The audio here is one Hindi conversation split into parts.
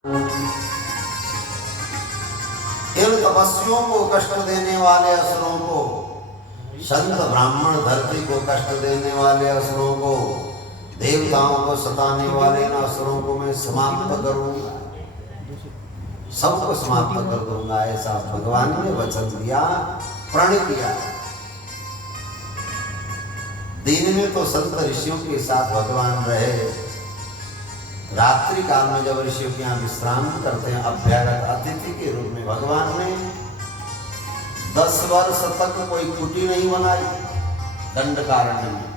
इन तपस्वियों को कष्ट देने वाले असुरों को, संत ब्राह्मण धरती को कष्ट देने वाले असुरों को, देवताओं को सताने वाले इन असुरों को मैं समाप्त करूंगा, सबको समाप्त कर दूंगा, ऐसा भगवान ने वचन दिया, प्रण किया। दिन में तो संत ऋषियों के साथ भगवान रहे, रात्रि काल में जब ऋषियों के यहाँ विश्राम करते हैं अभ्यागत अतिथि के रूप में भगवान ने 10 वर्ष तक कोई कुटी नहीं बनाई। दंडकारण्य में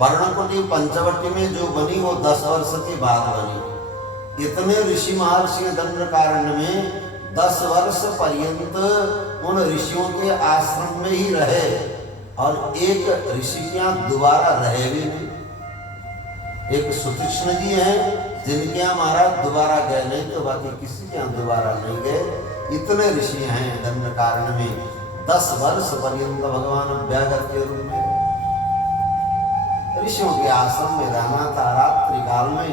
पर्णकुटी पंचवटी में जो बनी वो 10 वर्ष के बाद बनी। इतने ऋषि महर्षि दंडकारण्य में 10 वर्ष पर्यंत उन ऋषियों के आश्रम में ही रहे और एक ऋषि के यहाँ दोबारा रहे भी नहीं। एक सुतीक्ष्ण जी हैं जिनके यहाँ महाराज दोबारा गए नहीं, तो बाकी किसी के यहाँ दोबारा नहीं गए। इतने ऋषि हैं दंडकारण्य में, 10 वर्ष पर्यंत भगवान अभ्यागत के रूप में ऋषियों के आश्रम में रहना था। रात्रि काल में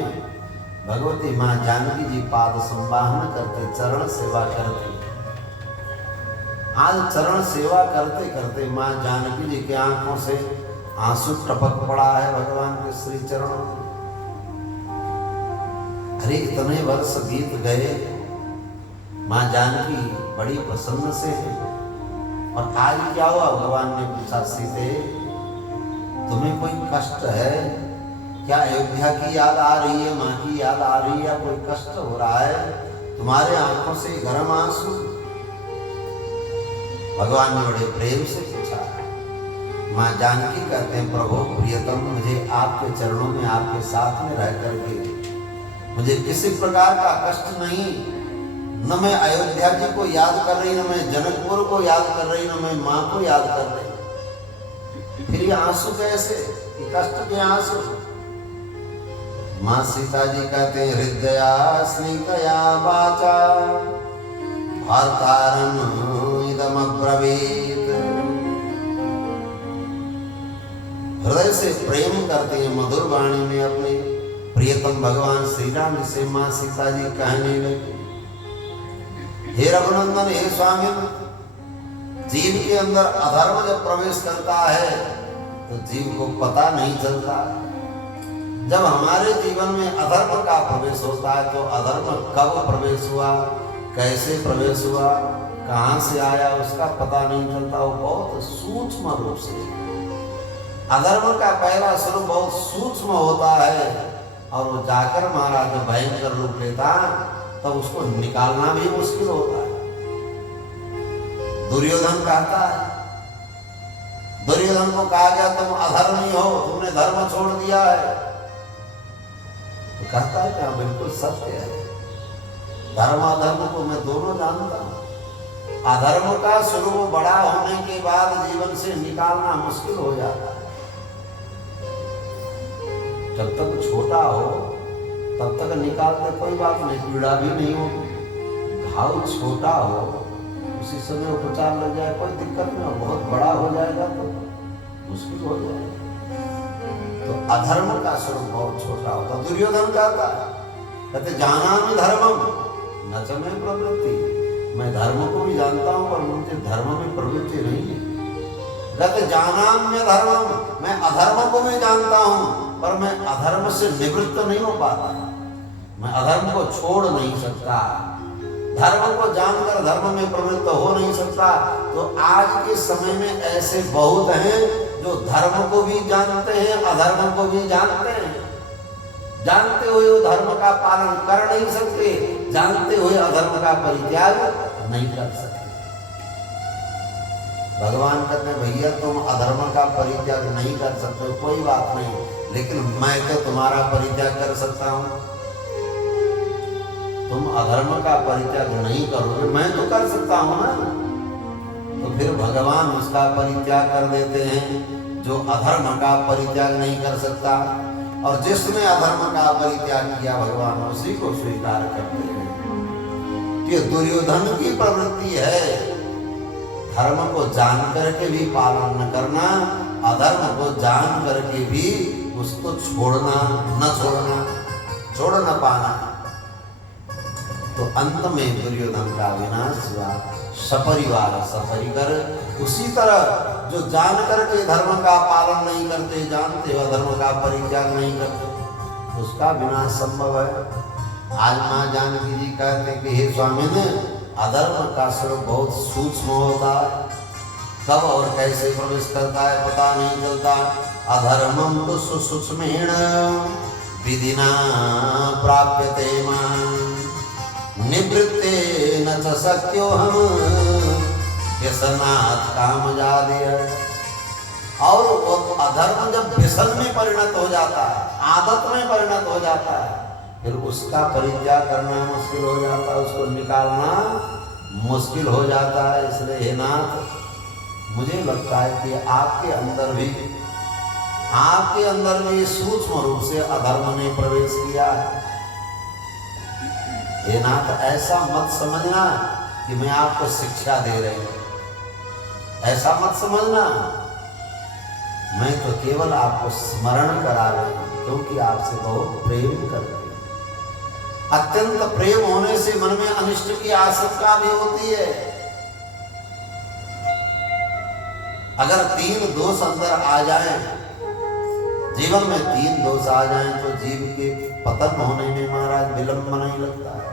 भगवती माँ जानकी जी पाद संवाहन करते, चरण सेवा करते। आज चरण सेवा करते करते माँ जानकी जी की आंखों से आंसू टपक पड़ा है भगवान के श्री चरणों में। अरे इतने वर्ष बीत गए, माँ जानकी बड़ी प्रसन्न से है। और आज क्या हुआ? भगवान ने पूछा, सीते तुम्हें कोई कष्ट है क्या? अयोध्या की याद आ रही है, माँ की याद आ रही है, या कोई कष्ट हो रहा है? तुम्हारे आंखों से गर्म आंसू? भगवान ने बड़े प्रेम से पूछा। माँ जानकी कहते हैं, प्रभु प्रियतम, मुझे आपके चरणों में आपके साथ में रह करके मुझे किसी प्रकार का कष्ट नहीं। न मैं अयोध्या जी को याद कर रही, न मैं जनकपुर को याद कर रही, न मैं माँ को याद कर रही। फिर ये आंसू कैसे? ये कष्ट के आंसू? माँ सीता जी कहते हैं, हृदया स्निग्धया वाचा भर्तारं इदम अब्रवीत। हृदय से प्रेम करते हैं मधुर वाणी में अपने प्रियतम भगवान श्री राम से माँ सीता जी कहने लगे, हे रघुनंदन, हे स्वामी, जीव के अंदर अधर्म जब प्रवेश करता है तो जीव को पता नहीं चलता। जब हमारे जीवन में अधर्म का प्रवेश होता है तो अधर्म कब प्रवेश हुआ, कैसे प्रवेश हुआ, कहाँ से आया, उसका पता नहीं चलता। वो बहुत सूक्ष्म रूप से, अधर्म का पहला स्वरूप बहुत सूक्ष्म होता है और वो जाकर महाराज जब भयंकर रूप लेता तब उसको निकालना भी मुश्किल होता है। दुर्योधन कहता है, दुर्योधन को कहा गया तुम अधर्मी हो, तुमने धर्म छोड़ दिया है। तो कहता है क्या? बिल्कुल सत्य है, धर्म अधर्म को मैं दोनों जानता हूं। अधर्म का स्वरूप बड़ा होने के बाद जीवन से निकालना मुश्किल हो जाता है। जब तक छोटा हो तब तक निकालते कोई बात नहीं, पीड़ा भी नहीं होगी। घाव छोटा हो उसी समय उपचार लग जाए कोई दिक्कत नहीं हो, बहुत बड़ा हो जाएगा तो मुश्किल हो जाएगा। तो अधर्म का स्वरूप बहुत छोटा होता। दुर्योधन कहता, कहते जानामि धर्मम न च मे प्रवृत्ति, मैं धर्म को भी जानता हूं पर मुझे धर्म में प्रवृत्ति नहीं है। कहते जानाम्य धर्मम, मैं अधर्म को भी जानता हूं पर मैं अधर्म से निवृत्त नहीं हो पाता, मैं अधर्म को छोड़ नहीं सकता, धर्म को जानकर धर्म में प्रवृत्त हो नहीं सकता। तो आज के समय में ऐसे बहुत हैं जो धर्म को भी जानते हैं, अधर्म को भी जानते हैं, जानते हुए वो धर्म का पालन कर नहीं सकते, जानते हुए अधर्म का परित्याग नहीं कर सकते। भगवान कहते हैं, भैया तुम अधर्म का परित्याग नहीं कर सकते, कोई बात नहीं, लेकिन मैं तो तुम्हारा परित्याग कर सकता हूं। तुम अधर्म का परित्याग नहीं करोगे, मैं तो कर सकता हूं ना। तो फिर भगवान उसका परित्याग कर देते हैं जो अधर्म का परित्याग नहीं कर सकता, और जिसने अधर्म का परित्याग किया भगवान उसी को स्वीकार करते हैं। ये दुर्योधन की प्रवृत्ति है, धर्म को जान करके भी पालन न करना, अधर्म को जान करके भी उसको छोड़ना न छोड़ना, छोड़ न पाना। तो अंत में दुर्योधन का विनाश हुआ। सपरिवार सपरिकर, उसी तरह जो जान करके धर्म का पालन नहीं करते, जानते हो धर्म का परित्याग नहीं करते, उसका विनाश संभव है। आज माँ जानकी जी कहते कि हे स्वामी ने, अधर्म का स्वरूप बहुत सूक्ष्म होता है, कब और कैसे प्रवेश करता है पता नहीं चलता। अधर्मम तो सुसूक्ष्मेण विधिना प्राप्यते मां, निवृत्ते न च शक्यो हम व्यसनात् कामजादय। और वो अधर्म जब व्यसन में परिणत हो जाता है, आदत में परिणत हो जाता है, फिर उसका परित्याग करना मुश्किल हो जाता है, उसको निकालना मुश्किल हो जाता है। इसलिए हे नाथ, मुझे लगता है कि आपके अंदर में सूक्ष्म रूप से अधर्म ने प्रवेश किया है। हे नाथ, ऐसा मत समझना कि मैं आपको शिक्षा दे रही हूं, ऐसा मत समझना, मैं तो केवल आपको स्मरण करा रही हूं, क्योंकि आपसे बहुत प्रेम करती हूं। अत्यंत प्रेम होने से मन में अनिष्ट की आशंका भी होती है। अगर 3 दोष अंदर आ जाएं, जीवन में 3 दोष आ जाएं, तो जीव के पतन होने में महाराज विलंब नहीं लगता है।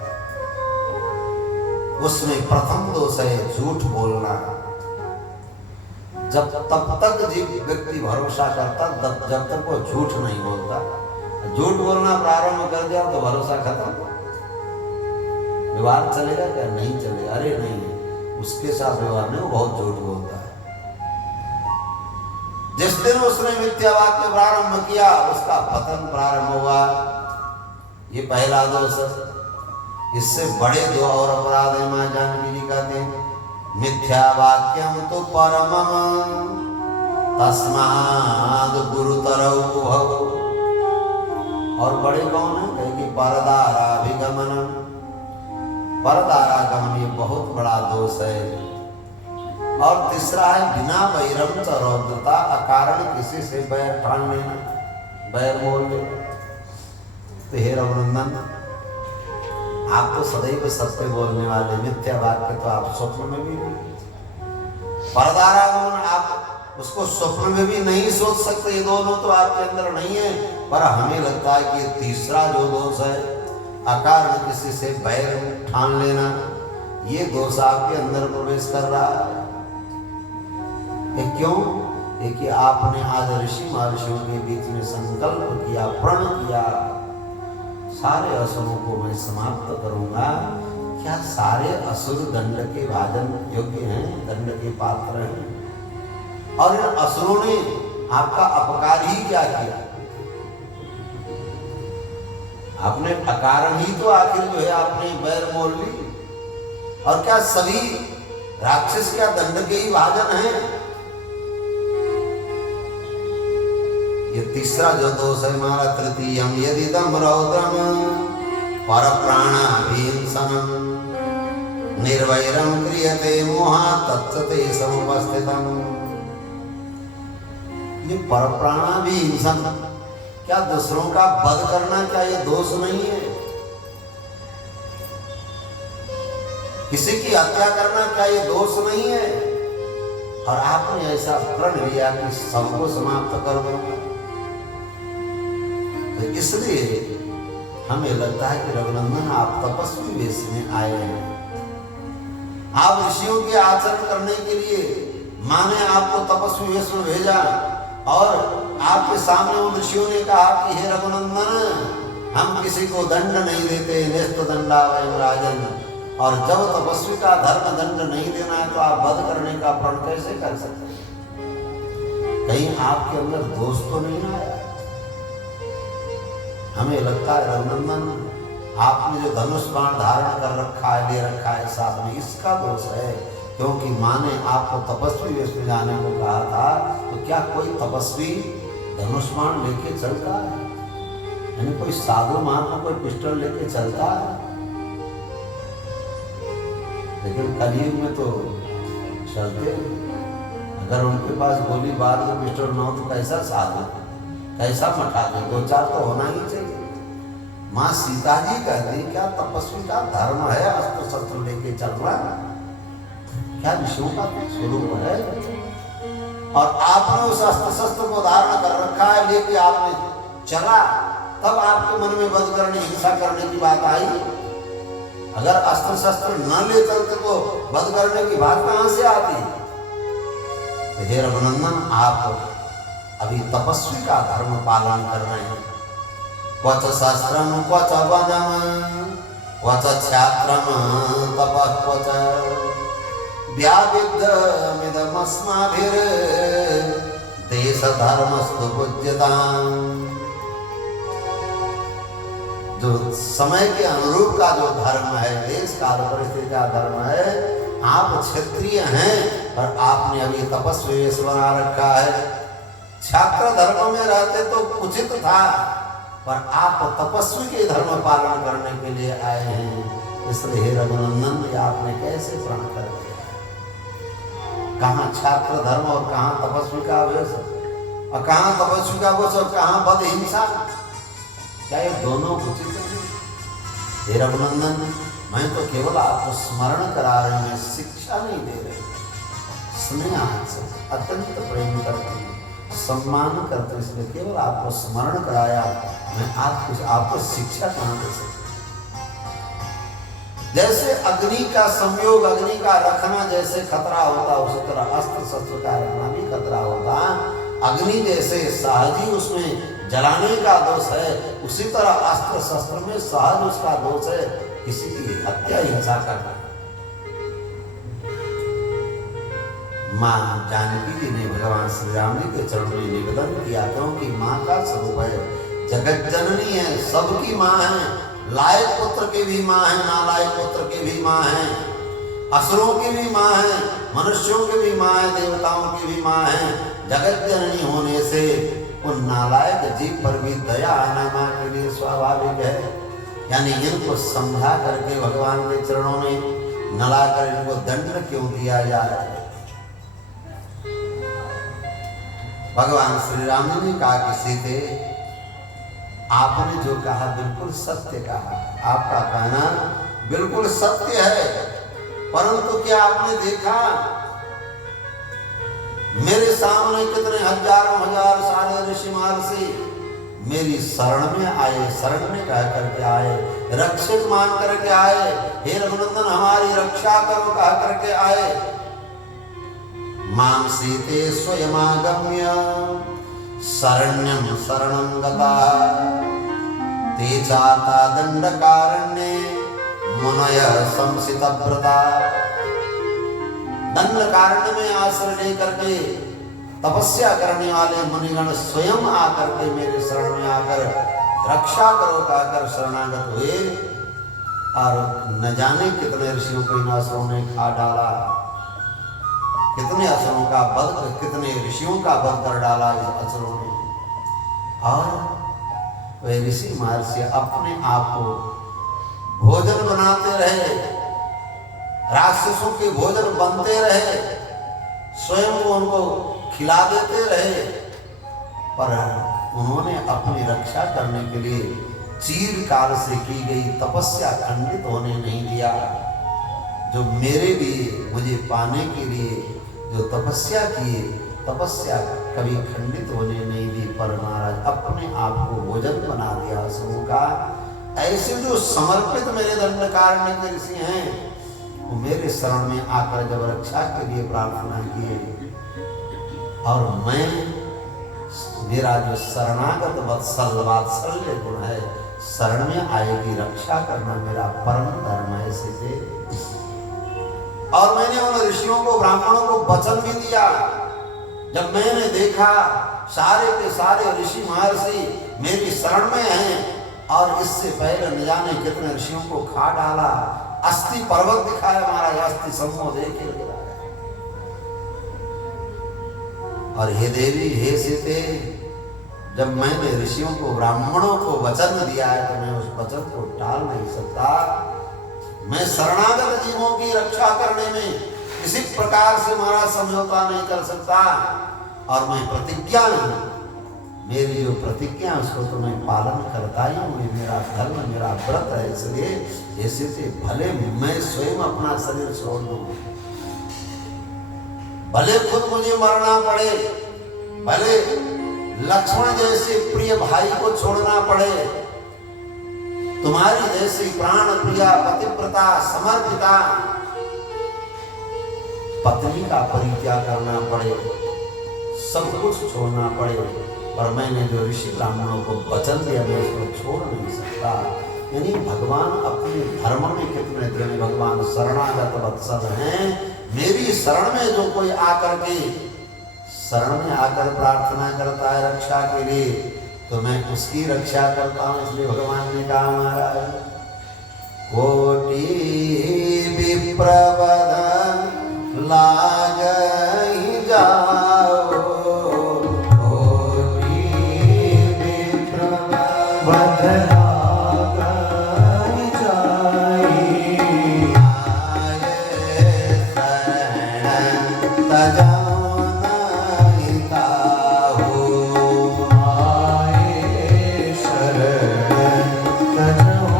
उसमें प्रथम दोष है झूठ बोलना। तब तक जीव व्यक्ति भरोसा करता जब तक वो झूठ नहीं बोलता। झूठ बोलना प्रारंभ कर दिया तो भरोसा खत्म। व्यवहार चलेगा क्या? नहीं चलेगा। अरे नहीं, उसके साथ व्यवहार नहीं, वो बहुत झूठ बोलता है। जिस दिन उसने मिथ्या वाक्य प्रारंभ किया, उसका पतन प्रारंभ हुआ। ये पहला दोष है। इससे बड़े 2 और अपराध है। मां जानकी जी कहते हैं, मिथ्या वाक्यम तो परमम तस्माद् गुरुतरौ भव। और बड़े कौन है? कहेंगे परदाराभिगमनम। परदारागमन ये बहुत बड़ा दोष है। और तीसरा है बिना वैरम च रौद्रता, अकारण किसी से बैर ठान लेना, बैर मोल लेना। तो हे रघुनंदन, आप तो सदैव सत्य बोलने वाले, मिथ्या वाक्य तो आप स्वप्न में भी नहीं। परदारागमन आप उसको स्वप्न में भी नहीं सोच सकते। ये दोनों तो आपके अंदर नहीं है। पर हमें लगता है कि तीसरा जो दोष है, अकारण किसी से बैर ठान लेना, ये दोष आपके अंदर प्रवेश कर रहा है। क्यों? ये कि आपने आज ऋषि महर्षियों के बीच में संकल्प किया, प्रण किया, सारे असुरों को मैं समाप्त करूंगा। क्या सारे असुर दंड के भाजन योग्य हैं, दंड के पात्र हैं? और इन असुरों ने आपका अपकार ही क्या किया? आपने अकारण ही तो आखिर जो है आपने बैर मोल ली। और क्या सभी राक्षस क्या दंड के ही भाजन हैं? ये तीसरा जो दोष है हमारा, तृतीयम यदिदम रौद्रम परप्राणाभिहिंसनम निर्वैरम क्रियते मोहा तत्सते समुपस्थितम। ये परप्राणाभिहिंसन, क्या दूसरों का वध करना, क्या ये दोष नहीं है? किसी की हत्या करना, क्या ये दोष नहीं है? और आपने ऐसा प्रण लिया कि सबको समाप्त कर दूंगा। तो इसलिए हमें लगता है कि रघुनंदन आप तपस्वी वेश में आए हैं। आप ऋषियों के आचरण करने के लिए मां ने आपको तपस्वी वेश में भेजा। और आपके सामने उन ऋषियों ने कहा कि हे रघुनंदन, हम किसी को दंड नहीं देते, निस्त दंडा वयम राजन। और जब तपस्वी का धर्म दंड नहीं देना है, तो आप वध करने का प्रण कैसे कर सकते? कहीं आपके अंदर दोष तो नहीं आया? हमें लगता है रघुनंदन, आपने जो धनुष बाण धारण कर रखा है, ले रखा है साथ में, इसका दोष है। क्योंकि मां ने आपको तपस्वी वेश में जाने को कहा था। तो क्या कोई तपस्वी धनुष बाण लेके चलता है? यानी कोई साधु महात्मा कोई पिस्टल लेके चलता है? लेकिन कलयुग में तो चलते। अगर उनके पास गोली बार में पिस्टल न हो तो कैसा साधु, कैसा मठा दे? 2-4 तो होना ही चाहिए। माँ सीता जी कहती क्या तपस्वी का धर्म है अस्त्र शस्त्र लेके चलना? क्या ऋषियों का स्वरूप है? और आपने उस अस्त्र शस्त्र को धारण कर रखा है, लेके आपने चला, तब आपके मन में वध करने हिंसा करने की बात आई। अगर अस्त्र शस्त्र न ले चलते तो वध करने की बात कहां से आती? तो हे रघुनंदन, आप अभी तपस्वी का धर्म पालन कर रहे हैं। क्वच शास्त्रम क्वच वनम क्वच छात्रम तपः क्वच व्याविद्धमिदमस्माभिर् देश धर्मस्तु पूज्यताम्। जो समय के अनुरूप का जो धर्म है, देश काल परिस्थिति का धर्म है, आप क्षत्रिय हैं और आपने अभी तपस्वी वेश बना रखा है। छात्र धर्म में रहते तो उचित था, पर आप तपस्वी के धर्म पालन करने के लिए आए हैं, इसलिए हे रघुनंदन, ये आपने कैसे प्रण कर दिया? कहाँ छात्र धर्म और कहाँ तपस्वी का वेश, और कहाँ तपस्वी का वेश और कहाँ बद हिंसा? क्या ये दोनों उचित है? हे रघुनंदन, मैं तो केवल आपको स्मरण करा रही हूँ, शिक्षा नहीं दे रही। स्नेह से अत्यंत प्रेम करती हूँ, सम्मान करते हैं, इसलिए केवल आपको स्मरण कराया। मैं आपको शिक्षा कहाँ दे सकता? जैसे अग्नि का संयोग, अग्नि का रखना जैसे खतरा होता, उसी तरह अस्त्र शस्त्र का रखना भी खतरा होता। अग्नि जैसे सहज ही उसमें जलाने का दोष है, उसी तरह अस्त्र शस्त्र में सहज उसका दोष है, किसी की हत्या हिंसा करना। माँ जानकी जी ने भगवान श्री राम जी के चरणों में निवेदन किया, क्योंकि माँ का स्वरूप है, जगत जननी है, सबकी माँ है, लायक पुत्र की भी माँ है, नालायक पुत्र की भी माँ है, असुरों की भी माँ है, मनुष्यों की भी माँ है, देवताओं की भी माँ है। जगत जननी होने से उन नालायक जीव पर भी दया आना माँ के लिए स्वाभाविक है। यानी इनको समझा करके भगवान के चरणों में नला कर इनको दंड क्यों दिया जा रहा है? भगवान श्री राम जी ने कहा कि सीते, आपने जो कहा बिल्कुल सत्य कहा, आपका कहना बिल्कुल सत्य है, परंतु क्या आपने देखा मेरे सामने कितने हजारों हजार सारे ऋषि महर्षि मेरी शरण में आए, शरण में कह करके आए, रक्षक मान करके आए, हे रघुनंदन हमारी रक्षा करो कह करके आए। मां सीते स्वयमागम्य शरण्यं शरणं गता ते चाता दंडकारण्ये मुनयः संसितव्रता। दंडकारण्य में आश्रय लेकर के तपस्या करने वाले मुनिगण स्वयं आकर के मेरे शरण में आकर रक्षा करो कहकर शरणागत हुए, और न जाने कितने ऋषियों को इन असुरों ने खा डाला, कितने असुरों का वध, कितने ऋषियों का वध कर डाला इस असुरों ने। और वे ऋषि महर्षि अपने आप को भोजन बनाते रहे, राक्षसों के भोजन बनते रहे, स्वयं को उनको खिला देते रहे, पर उन्होंने अपनी रक्षा करने के लिए चीरकाल से की गई तपस्या खंडित होने नहीं दिया। जो मेरे लिए, मुझे पाने के लिए जो तपस्या किए, तपस्या कभी खंडित होने नहीं दी, पर महाराज अपने आप को भोजन बना दिया असुरों का। ऐसे जो समर्पित मेरे दंडकारण्य के ऋषि हैं, वो मेरे शरण में आकर जब रक्षा के लिए प्रार्थना किए, और मैं, मेरा जो शरणागत वात्सल्य गुण है, शरण में आएगी रक्षा करना मेरा परम धर्म है सीते। और मैंने उन ऋषियों को, ब्राह्मणों को वचन भी दिया। जब मैंने देखा सारे के सारे ऋषि महर्षि मेरी शरण में हैं, और इससे पहले न जाने कितने ऋषियों को खा डाला, अस्थि पर्वत दिखाया महाराज, अस्थि समूह देखे। और हे देवी, हे सीते, जब मैंने ऋषियों को, ब्राह्मणों को वचन दिया है, तो मैं उस वचन को टाल नहीं सकता। मैं शरणागत जीवों की रक्षा करने में किसी प्रकार से महाराज समझौता नहीं कर सकता। और मैं प्रतिज्ञा हूं, मेरी जो प्रतिज्ञा उसको तो मैं पालन करता ही हूँ, ये मेरा धर्म मेरा व्रत है। इसलिए जैसे से भले मैं स्वयं अपना शरीर छोड़ दूँ, भले खुद मुझे मरना पड़े, भले लक्ष्मण जैसे प्रिय भाई को छोड़ना पड़े, तुम्हारी जैसी प्राण प्रिया पतिव्रता समर्पिता पत्नी का परित्याग करना पड़े, सब कुछ छोड़ना पड़े, पर मैंने जो ऋषि ब्राह्मणों को वचन दिया मैं उसको छोड़ नहीं सकता। यानी भगवान अपने धर्म में कितने दृढ़, भगवान शरणागत वत्सल हैं। मेरी शरण में जो कोई आकर के शरण में आकर प्रार्थना करता है रक्षा के लिए, तो मैं उसकी रक्षा करता हूँ। इसलिए भगवान ने कहा महाराज, कोटि विप्रवद लागहि जाओ, कोटि विप्रवद लागहि जाई, आये शरण तजौ नहि ताहू, आये शरण तजौ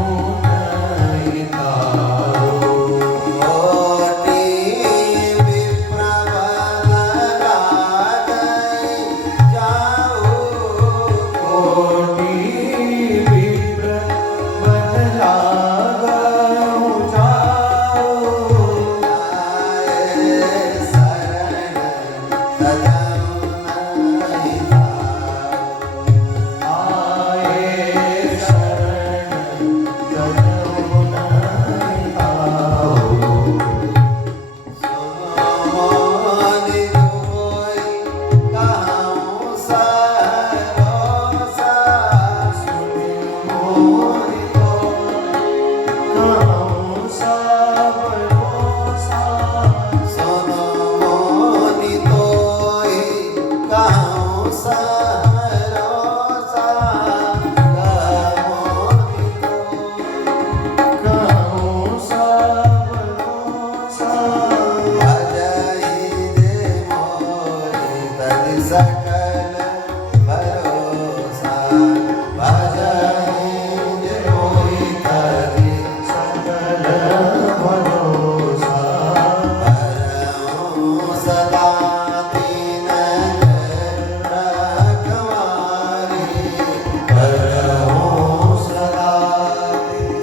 नहि ताहू, कोटि विप्रवद लागहि जाओ, कोटि विप्रवद लागहि जाओ, आये शरण तजौ नहि ताहू, आये शरण तजौ नहि ताहू। सोमोनि दोई कहौं सरोसा, सोमोनि दोई कहौं सबरोसा, सोमोनि दोई कहौं सरोसा, सोमोनि दोई कहौं सबरोसा, भजहि जे मोहि तज सकल भरोसा, भजहि जे मोहि तज सकल भरोसा, भरऊं सदा दीन रखवारी, भरऊं सदा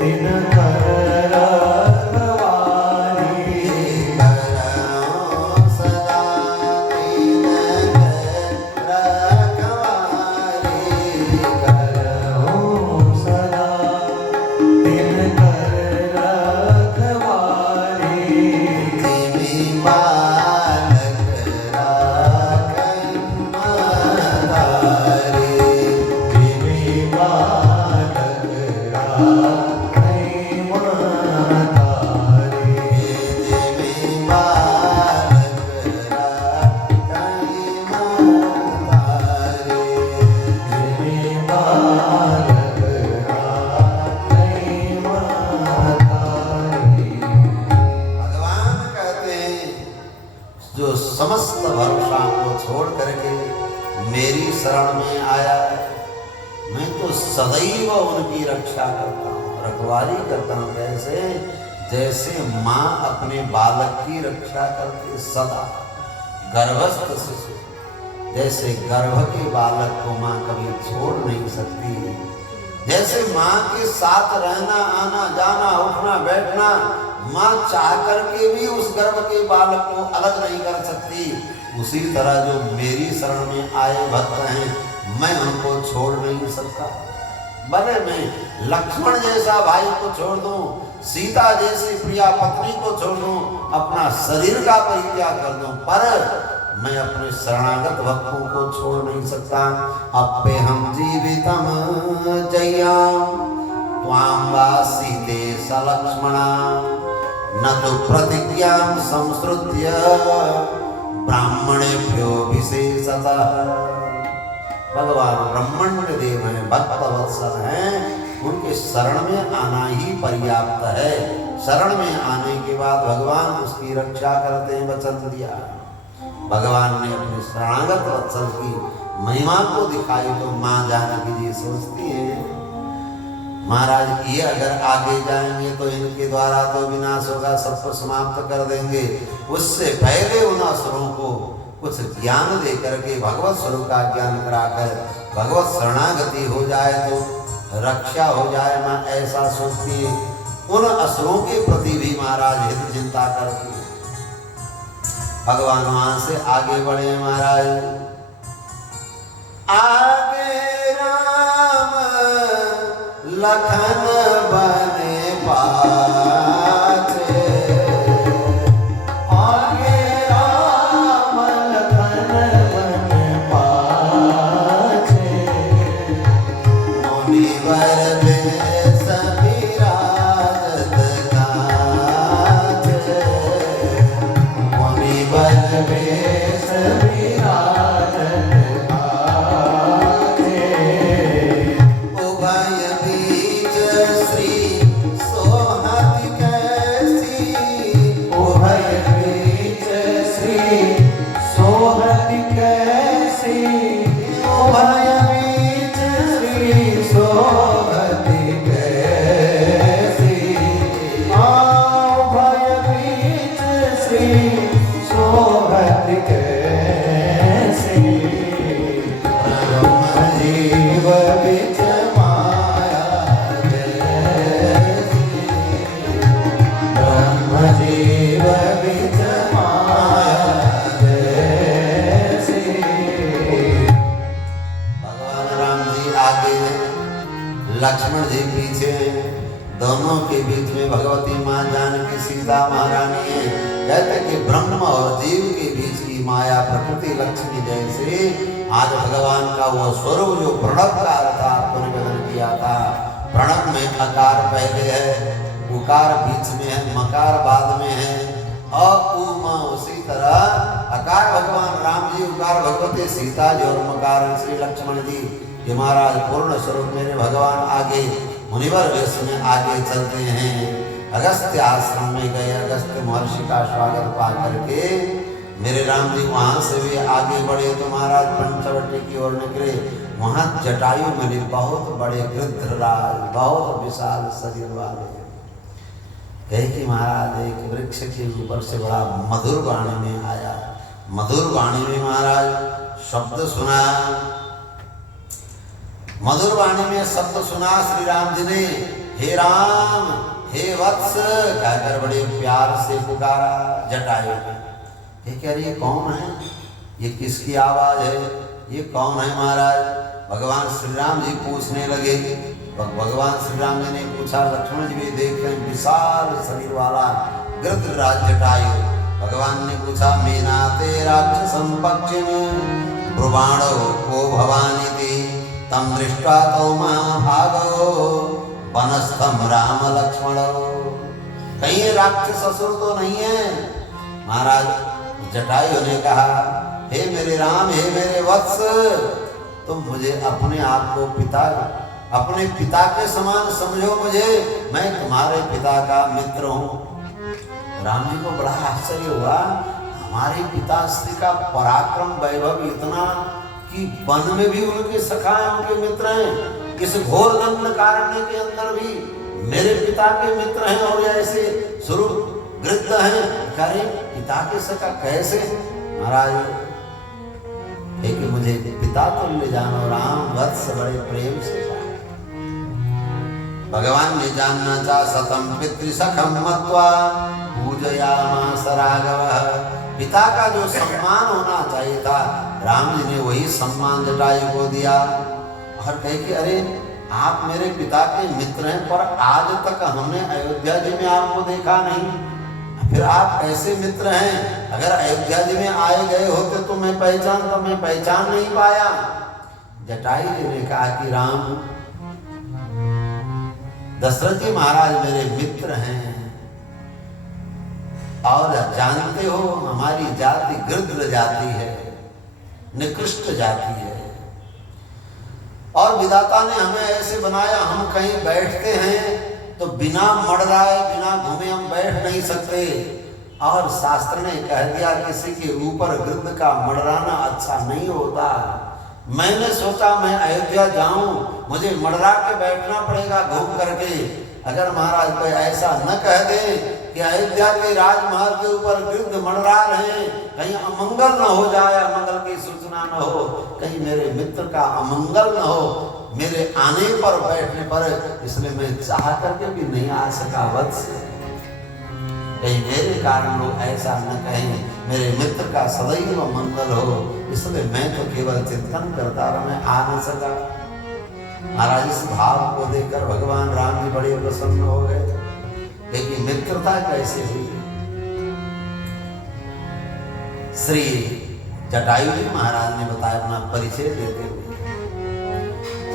दीन रखवारी, भरऊं सदा दीन रखवारी, भरऊं सदा दीन रखवारी, तिमी बालक राखै महतारी, तिमी बालक राखै महतारी, तिमी बालक राखै महतारी, तिमी बालक राखै महतारी। भगवान कहते हैं, जो समस्त भरोसा को छोड़ करके मेरी शरण में आया है, मैं तो सदैव उनकी रक्षा करता हूँ, रखवाली करता हूँ। कैसे? जैसे माँ अपने बालक की रक्षा करती है सदा, गर्भस्थ शिशु जैसे गर्भ के बालक को माँ कभी छोड़ नहीं सकती, जैसे माँ के साथ रहना, आना जाना, उठना बैठना माँ चाह करके भी उस गर्भ के बालक को अलग नहीं कर सकती, उसी तरह जो मेरी शरण में आए भक्त हैं, मैं उनको छोड़ नहीं सकता। भले मैं लक्ष्मण जैसा भाई को छोड़ दूं, सीता जैसी प्रिया पत्नी को छोड़ दूं, अपना शरीर का परित्याग कर दूं, पर मैं अपने शरणागत भक्तों को छोड़ नहीं सकता। अप्पे हम जीवितम जय्याम त्वां वा सीते सलक्ष्मणा, न तो प्रतिज्ञां संसृत्य ब्राह्मणेभ्यो विशेषतः। भगवान ब्रह्मण्य देव हैं, भक्त वत्सल हैं, उनके शरण में आना ही पर्याप्त है। शरण में आने के बाद भगवान उसकी रक्षा करते हैं, वचन दिया। भगवान ने अपने शरणागत वत्सल की महिमा को दिखाई तो माँ जानकी जी सोचती है महाराज ये अगर आगे जाएंगे तो इनके द्वारा तो विनाश होगा, सबको समाप्त कर देंगे। उससे पहले उन असुरों को कुछ ज्ञान दे करके भगवत स्वरूप का ज्ञान कराकर भगवत शरणागति हो जाए तो रक्षा हो जाए। माँ ऐसा सोचती है। उन असुरों के प्रति भी महाराज हित चिंता करती है। भगवान वहां से आगे बढ़े महाराज। आगे राम लखन बने पाछे, आगे राम लखन बने पाछे, मुनिवर बेश विराजत काछे, मुनिवर बेश विराजत काछे, उभय बीच श्री सोहत कैसी, उभय बीच श्री सोहत कैसी, उभय बीच श्री सोहत कैसी, उभय बीच श्री सोहत कैसी, ब्रह्म जीव बिच माया जैसी, ब्रह्म जीव बिच माया जैसी। भगवान राम जी आगे, लक्ष्मण जी पीछे, दोनों के बीच में भगवती माँ जानकी सीता महारानी है। कहते कि ब्रह्म और जीव के बीच की माया प्रकृति लक्ष्मी जैसे आज भगवान का वो स्वरूप जो प्रणव का अर्थ आपको निवेदन किया था। प्रणव में अकार पहले है, उकार बीच में है, मकार बाद में है, अ उ म उसी तरह अकार भगवान राम जी, उकार भगवती सीता जी और मकार श्री लक्ष्मण जी। ये महाराज पूर्ण स्वरूप मेरे भगवान आगे मुनिवर वेश में आगे चलते हैं। अगस्त्य आश्रम में गए, अगस्त्य महर्षि का स्वागत पा करके मेरे राम जी वहां से भी आगे बढ़े तो महाराज पंचवटी की ओर निकले। वहां जटायु मिले, बहुत बड़े गृध्रराज, बहुत विशाल शरीर वाले। कहे कि महाराज एक वृक्ष के ऊपर से बड़ा मधुर वाणी में आया। मधुर वाणी में महाराज शब्द सुना, मधुर वाणी में शब्द सुना श्री राम जी ने। हे राम, हे वत्स कहकर बड़े प्यार से पुकारा जटायु ने। कह रही कौन है, ये किसकी आवाज है, ये कौन है महाराज? भगवान श्री राम जी पूछने लगे। भगवान श्री राम जी ने पूछा, लक्ष्मण जी भी देख रहे विशाल शरीर वाला गृध्रराज जटायु। भगवान ने पूछा, मीना तेरा संपक्षिम ब्रुवाणो को भवानी थी तम दृष्टा तो महाभागो वनस्थम राम लक्ष्मण। कहीं राक्षस असुर तो नहीं है? महाराज जटायु ने कहा, हे मेरे राम, हे मेरे वत्स, तुम मुझे अपने आप को पिता, अपने पिता के समान समझो मुझे, मैं तुम्हारे पिता का मित्र हूँ। राम जी को बड़ा आश्चर्य हुआ, हमारे पिताश्री का पराक्रम वैभव इतना कि वन में भी उनके सखा हैं, उनके मित्र हैं, इस घोर दंड कारण्य के अंदर भी मेरे पिता के मित्र हैं और ऐसे स्वरूप वृद्ध हैं। करे पिता के सखा कैसे? महाराज एक मुझे पिता तुल्य जानो राम, वत्स बड़े प्रेम से कहा। भगवान ने जानना चाहा, सतम पितृसखम मत्वा पूजयामास राघवः। पिता का जो सम्मान होना चाहिए था, राम जी ने वही सम्मान जटायु को दिया। और कहे कि अरे आप मेरे पिता के मित्र हैं, पर आज तक हमने अयोध्या जी में आपको देखा नहीं, फिर आप कैसे मित्र हैं? अगर अयोध्या जी में आए गए होते तो मैं पहचान नहीं पाया। जटायु जी ने कहा कि राम, दशरथ जी महाराज मेरे मित्र हैं और जानते हो हमारी जाति गृध्र जाति है, निकृष्ट जाति है, और विधाता ने हमें ऐसे बनाया, हम कहीं बैठते हैं तो बिना मड़राए, बिना घूमे हम बैठ नहीं सकते। और शास्त्र ने कह दिया किसी के ऊपर गृध्र का मड़राना अच्छा नहीं होता। मैंने सोचा मैं अयोध्या जाऊं, मुझे मड़रा के बैठना पड़ेगा घूम करके। अगर महाराज कोई ऐसा न कह दे कि अयोध्या के राजमहल के ऊपर गिद्ध मंडरा रहे, कहीं अमंगल न हो जाए, अमंगल की सूचना न हो, कहीं मेरे मित्र का अमंगल न हो मेरे आने पर बैठने पर, इसलिए मैं चाह करके भी नहीं आ सका वत्स। कहीं मेरे कारण लोग ऐसा न कहें, मेरे मित्र का सदैव मंगल हो, इसलिए मैं तो केवल चिंतन करता रहा, मैं आ न सका। महाराज इस भाव को देखकर भगवान राम जी बड़े प्रसन्न हो गए। लेकिन मित्रता कैसे हुई? श्री जटायु जी महाराज ने बताया अपना परिचय देते हुए,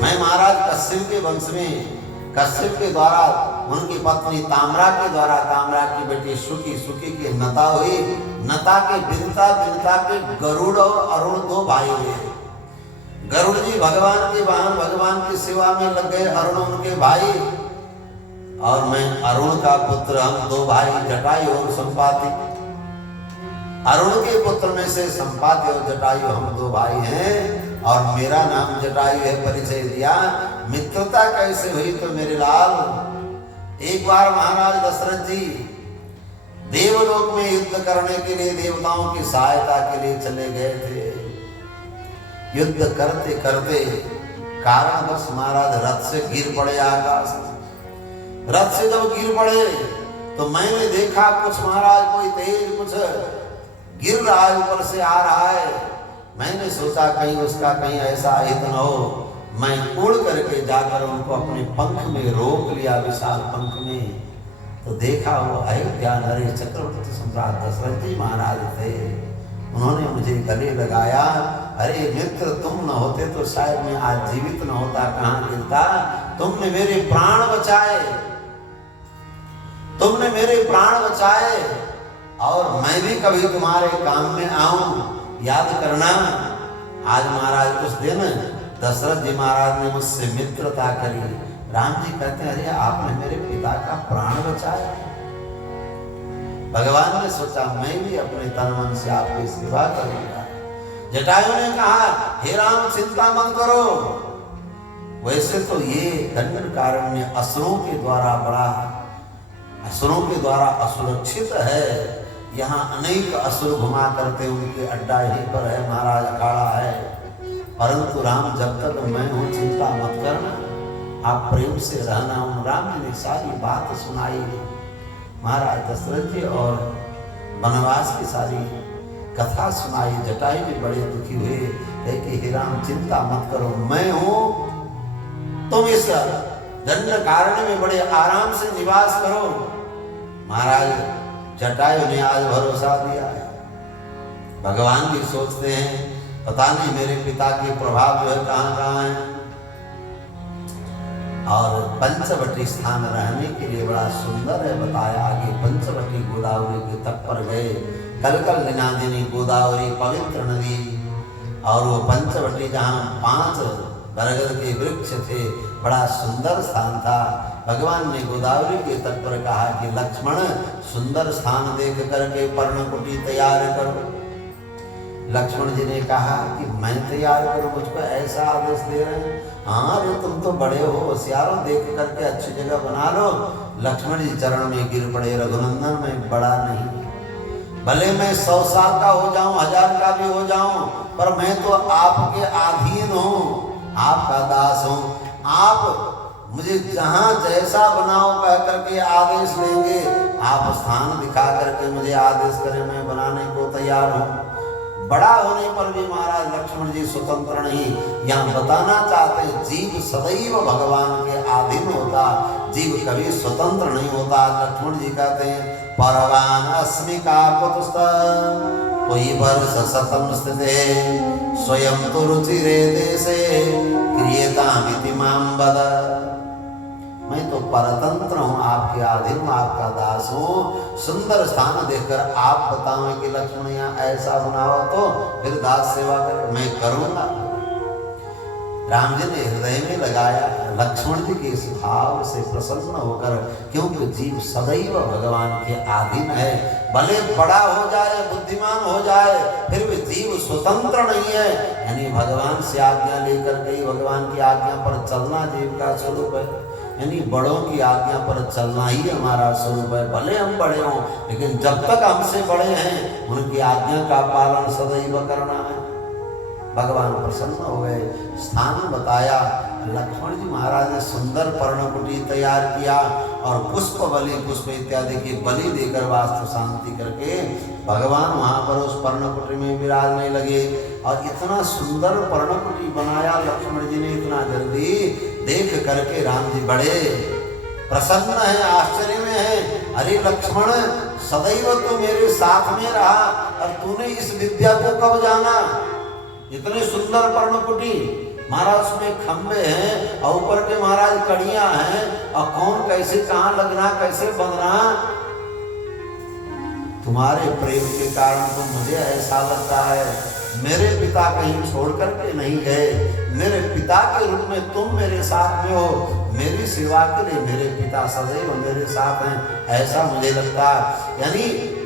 मैं महाराज कश्यप के वंश में, कश्यप के द्वारा उनकी पत्नी ताम्रा के द्वारा ताम्रा की बेटी सुकी, सुकी की नता हुई, नता के बिनता, बिनता के गरुड़ और अरुण दो भाई हुए। गरुड़ जी भगवान के वाहन, भगवान की सेवा में लग गए, अरुण उनके भाई, और मैं अरुण का पुत्र, हम दो भाई जटायु और संपाति। अरुण के पुत्र में से संपाति और जटायु हम दो भाई हैं, और मेरा नाम जटायु है, परिचय दिया। मित्रता कैसे हुई? तो मेरे लाल, एक बार महाराज दशरथ जी देवलोक में युद्ध करने के लिए देवताओं की सहायता के लिए चले गए थे। युद्ध करते करते कारणवश महाराज रथ से गिर पड़े आकाश। रथ से जब गिर पड़े तो मैंने देखा कुछ महाराज कोई तेज कुछ गिर रहा है, ऊपर से आ रहा है। मैंने सोचा कहीं उसका कहीं ऐसा हित न हो, मैं उड़ करके जाकर उनको अपने पंख में रोक लिया, विशाल पंख में। तो देखा वो अयोध्या नरेश चक्रवर्ती सम्राट दशरथ जी महाराज थे। उन्होंने मुझे गले लगाया, अरे मित्र तुम न होते तो शायद मैं आज जीवित न होता, कहाँ गिरता। तुमने मेरे प्राण बचाए, तुमने मेरे प्राण बचाए, और मैं भी कभी तुम्हारे काम में आऊं, याद करना। आज महाराज उस दिन दशरथ जी महाराज ने मुझसे मित्रता करी। राम जी कहते हैं, अरे आपने मेरे पिता का प्राण बचाया। भगवान ने सोचा मैं भी अपने तन मन से आपकी सेवा करूंगा। जटायु ने कहा, हे राम चिंता मत करो। वैसे तो ये दंडकारण्य असुरों के द्वारा बड़ा, असुरों के द्वारा असुरक्षित है। यहाँ अनेक असुर घुमा करते, उनके अड्डा यहीं पर है, महाराज अखाड़ा है। परंतु राम जब तक मैं हूँ चिंता मत करना, आप प्रेम से रहना। हूँ राम जी ने सारी बात सुनाई। महाराज दशरथ जी और वनवास की सारी कथा सुनाई। जटायु भी बड़े दुखी हुए, लेकिन हे राम चिंता मत करो, मैं हूँ, तुम इस दंडकारण्य में बड़े आराम से निवास करो। महाराज जटायु ने आज भरोसा दिया है। भगवान भी सोचते हैं पता नहीं मेरे पिता के प्रभाव जो है कहाँ कहाँ है। और पंचवटी स्थान रहने के लिए बड़ा सुंदर है, बताया आगे। पंचवटी गोदावरी के तट पर गए, कलकल निनादिनी गोदावरी पवित्र नदी, और वो पंचवटी जहाँ 5 बरगद के वृक्ष थे, बड़ा सुंदर स्थान था। भगवान ने गोदावरी के तट पर कहा कि लक्ष्मण सुंदर स्थान देख करके पर्णकुटी तैयार करो। लक्ष्मण जी ने कहा कि मैं तैयार करूं, मुझको ऐसा आदेश दे रहे हैं। हाँ अरे तुम तो बड़े हो, होशियारों, देख करके अच्छी जगह बना लो। लक्ष्मण जी चरण में गिर पड़े, रघुनंदन मैं बड़ा नहीं, भले मैं 100 साल का हो जाऊं, 1000 का भी हो जाऊं, पर मैं तो आपके अधीन हूँ, आपका दास हूँ। आप मुझे जहाँ जैसा बनाओ कह करके आदेश देंगे, आप स्थान दिखा करके मुझे आदेश करें, मैं बनाने को तैयार हूँ। बड़ा होने पर भी महाराज लक्ष्मण जी स्वतंत्र नहीं। यहाँ बताना चाहते जीव सदैव भगवान के अधीन होता, जीव कभी स्वतंत्र नहीं होता। लक्ष्मण जी कहते हैं, परवान अस्मि काकुत्स्थ कोई वर्ष सतम स्थिते स्वयं तो रुचिरे देशे क्रियतामिति मां वद। मैं तो परतंत्र हूँ, आपके अधीन हूँ, आपका दास हूँ। सुंदर स्थान देखकर आप बताओ कि लक्ष्मण यहाँ ऐसा बनाओ तो फिर दास सेवा करे, मैं करूँगा। राम जी ने हृदय में लगाया, लक्ष्मण जी के इस भाव से प्रसन्न होकर, क्योंकि जीव सदैव भगवान के अधीन है, भले बड़ा हो जाए, बुद्धिमान हो जाए, फिर भी जीव स्वतंत्र नहीं है। यानी भगवान से आज्ञा लेकर के भगवान की आज्ञा पर चलना जीव का स्वरूप है। यानी बड़ों की आज्ञा पर चलना ही हमारा स्वरूप है। भले हम बड़े हों, लेकिन जब तक हमसे बड़े हैं उनकी आज्ञा का पालन सदैव करना है। भगवान प्रसन्न हो गए, स्थान बताया। लक्ष्मण जी महाराज ने सुंदर पर्णकुटी तैयार किया और पुष्प बलि, पुष्प इत्यादि की बलि देकर वास्तु शांति करके भगवान वहां पर उस पर्णकुटी में विराजने लगे। और इतना सुंदर पर्णकुटी बनाया लक्ष्मण जी ने, इतना जल्दी देख करके राम जी बड़े प्रसन्न है, आश्चर्य में है। अरे लक्ष्मण, सदैव तू मेरे साथ में रहा और तूने इस विद्या को कब जाना? इतने सुंदर पर्णकुटी महाराज, उसमें खंबे हैं और ऊपर के महाराज कड़ियां हैं, और कौन कैसे कहां लगना, कैसे बंधना। तुम्हारे प्रेम के कारण तो मुझे ऐसा लगता है मेरे पिता कहीं छोड़ करके नहीं गए, मेरे पिता के रूप में तुम मेरे साथ में हो, मेरी सेवा के लिए मेरे पिता सदैव मेरे साथ हैं, ऐसा मुझे लगता है। यानी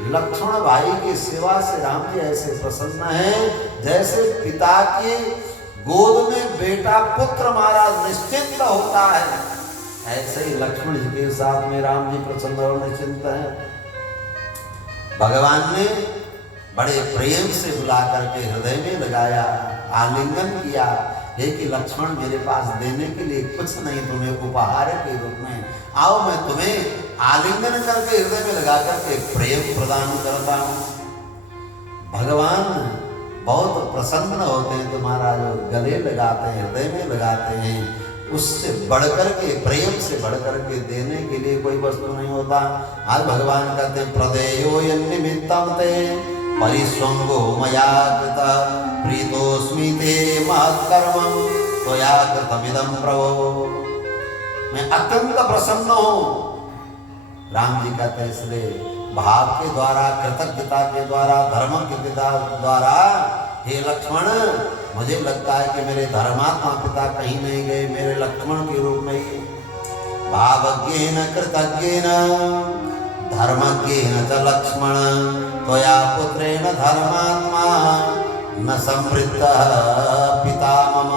लक्ष्मण भाई की सेवा से राम जी ऐसे प्रसन्न हैं जैसे पिता के गोद में बेटा पुत्र महाराज निश्चिंत होता है, ऐसे ही लक्ष्मण जी के साथ में राम जी प्रसन्न और निश्चिंत हैं। भगवान ने बड़े प्रेम से बुला करके हृदय में लगाया, आलिंगन किया। हे कि लक्ष्मण, मेरे पास देने के लिए कुछ नहीं, तुम्हें उपहार के रूप में आओ, मैं तुम्हें आलिंगन करके हृदय में लगा करके प्रेम प्रदान करता हूँ। भगवान बहुत प्रसन्न होते हैं, तुम्हारा जो गले लगाते हैं, हृदय में लगाते हैं, उससे बढ़कर के, प्रेम से बढ़कर के देने के लिए कोई वस्तु नहीं होता। आज भगवान कहते हैं प्रदेयो यन्निमित्तं ते परिस्वंगो मया कृता प्रीतोस्मि ते महत्कर्मं त्वया कृतमिदं प्रभो। मैं अत्यंत प्रसन्न हूँ, राम जी कहते हैं, इसलिए भाव के द्वारा, कृतज्ञता के द्वारा, धर्म के द्वारा, हे लक्ष्मण, मुझे लगता है कि मेरे धर्मात्मा पिता कहीं नहीं गए, मेरे लक्ष्मण के रूप में ही भावज्ञेन कृतज्ञेन धर्मज्ञेन च लक्ष्मण त्वया पुत्रेण धर्मात्मा न संवृत्तः पिता मम।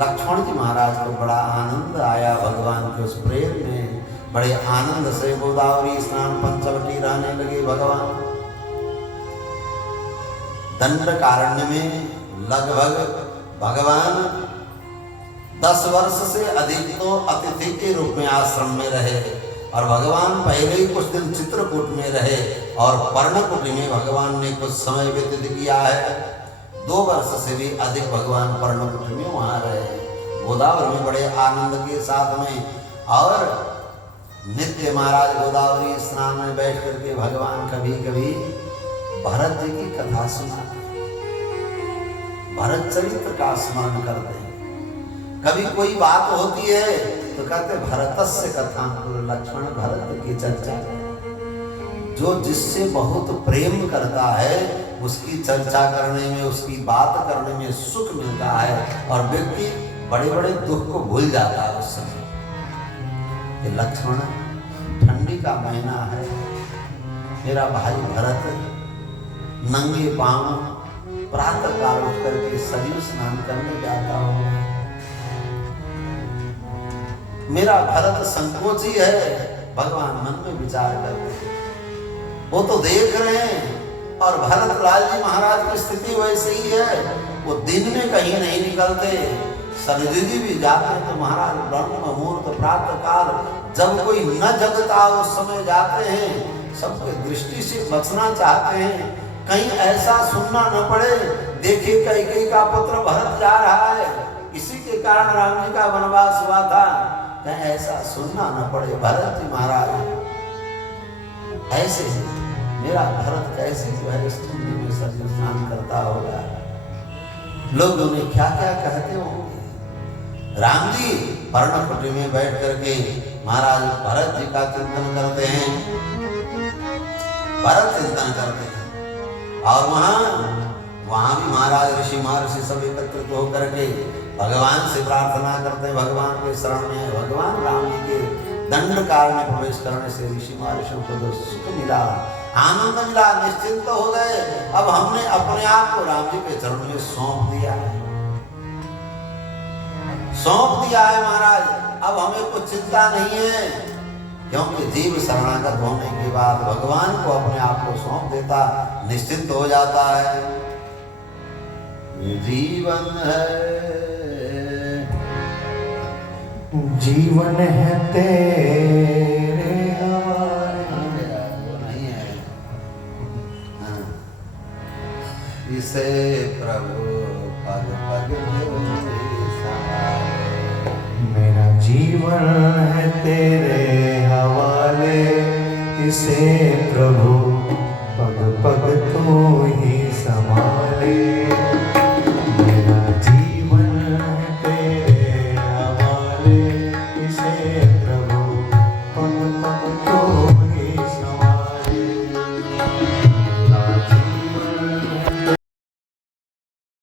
लक्ष्मण जी महाराज को बड़ा आनंद आया भगवान के उस प्रेम में, बड़े आनंद से गोदावरी स्नान पंचवटी रहने लगे। भगवान दंडकारण्य में लगभग भगवान 10 वर्ष से अधिक तो अतिथि के रूप में आश्रम में रहे, और भगवान पहले ही कुछ दिन चित्रकूट में रहे, और पर्णकुटी में भगवान ने कुछ समय व्यतीत किया है। 2 वर्ष से भी अधिक भगवान पर्णकुटी में वहां रहे, गोदावरी में बड़े आनंद के साथ में। और नित्य महाराज गोदावरी स्नान में बैठ करके भगवान कभी कभी भरत जी की कथा सुनाते, भरत चरित्र का स्मरण करते हैं। कभी कोई बात होती है तो कहते भरतस्य कथा, लक्ष्मण भरत की चर्चा। जो जिससे बहुत प्रेम करता है उसकी चर्चा करने में, उसकी बात करने में सुख मिलता है, और व्यक्ति बड़े बड़े दुख को भूल जाता है उस समय। ये लक्ष्मण, ठंडी का महीना है, मेरा भाई भरत नंगे पांव प्रातः काल उठ करके सरयू स्नान करने जाता हो, मेरा भरत संकोची है। भगवान मन में विचार करते, वो तो देख रहे हैं, और भरत लाल जी महाराज की स्थिति वैसे ही है, वो दिन में कहीं नहीं निकलते, सरयू जी भी जाते हैं तो महाराज ब्रह्म मुहूर्त प्रातः काल, जब कोई न जगता उस समय जाते हैं, सबके दृष्टि से बचना चाहते हैं, कहीं ऐसा सुनना न पड़े, देखिए कैकेयी का पुत्र भरत जा रहा है, इसी के कारण राम जी का वनवास हुआ था, कहीं ऐसा सुनना न पड़े। भरत जी महाराज ऐसे ही, मेरा भरत कैसे जो है इस ठंडी में सरयू स्नान करता होगा, लोग उन्हें क्या क्या कहते होंगे। राम जी पर्णकुटी में बैठ करके महाराज भरत जी का चिंतन करते हैं, भरत चिंतन करते हैं, और वहां भी महाराज ऋषि महर्षि सब एकत्रित होकर के भगवान से प्रार्थना करते हैं, भगवान के शरण में है। भगवान राम जी के दंड काल में प्रवेश करने से ऋषि महर्षियों को जो सुख मिला, आनंद मिला, निश्चिंत हो गए। अब हमने अपने आप को राम जी के चरण में सौंप दिया है, सौंप दिया है महाराज। अब हमें कुछ चिंता नहीं है, क्योंकि जीव शरणागत होने के बाद भगवान को अपने आप को सौंप देता, निश्चिंत हो जाता है। जीवन है, जीवन है तेरे हवाले। नहीं है हाँ। इसे प्रभु पग पग तेरे सहारे। मेरा जीवन है तेरे हवाले, इसे प्रभु